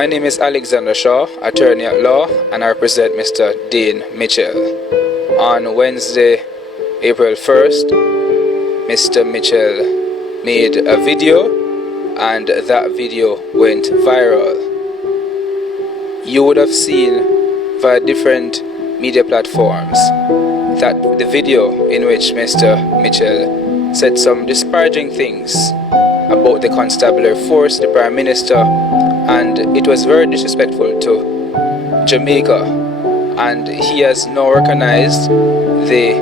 My name is Alexander Shaw, attorney at law, and I represent Mr. Dean Mitchell. On Wednesday, April 1st, Mr. Mitchell made a video, and that video went viral. You would have seen via different media platforms that the video in which Mr. Mitchell said some disparaging things about the constabulary force, the Prime Minister, and it was very disrespectful to Jamaica, and he has now recognized the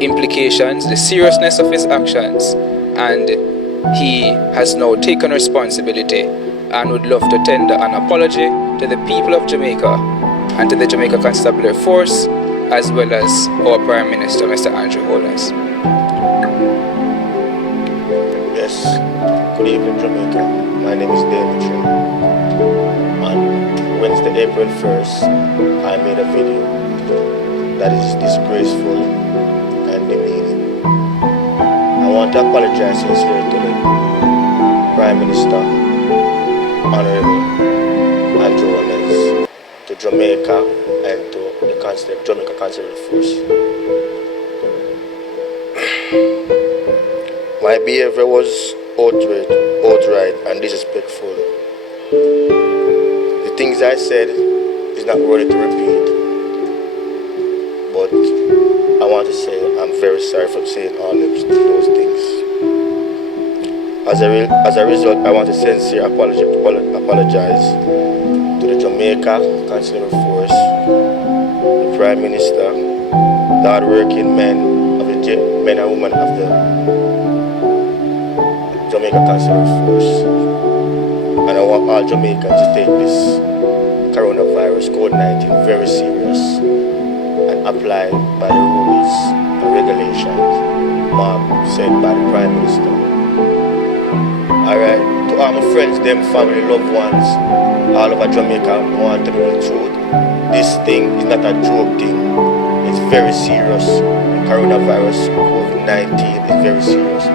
implications, the seriousness of his actions, and he has now taken responsibility and would love to tender an apology to the people of Jamaica and to the Jamaica Constabulary Force, as well as our Prime Minister, Mr. Andrew Holness. Yes, good evening, Jamaica. My name is Dean Mitchell. On Wednesday, April 1st, I made a video that is disgraceful and demeaning. I want to apologize sincerely to the Prime Minister, Honorable Andrew Holness, to Jamaica and to the Jamaica Constabulary Force. My behaviour was outright and disrespectful. The things I said is not worthy to repeat, but I want to say I'm very sorry for saying all those things. As a result, I want to sincerely apologize to the Jamaica Constabulary Force, the Prime Minister, the hard-working men and women of the Jamaica Constabulary Force. And I want all Jamaicans to take this coronavirus, COVID-19, very serious and apply by the rules and regulations said by the Prime Minister. Alright, to all my friends, them family, loved ones, all over Jamaica, I want to know the truth. This thing is not a joke thing. It's very serious. The coronavirus, COVID-19 is very serious.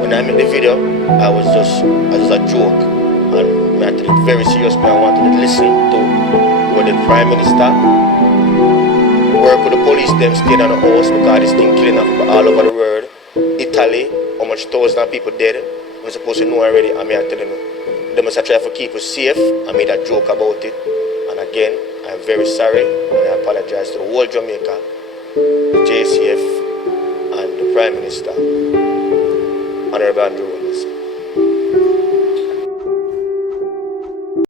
When I made the video, I was just a joke. And I took it very seriously. I wanted to listen to what the Prime Minister work with the police, them staying on the house because this thing killing off people all over the world. Italy, how much thousands of people dead. We're supposed to know already. I mean, I tell them, they must try to keep us safe. I made a joke about it. And again, I'm very sorry and I apologize to the whole Jamaica, the JCF, and the Prime Minister, Honorable Andrew.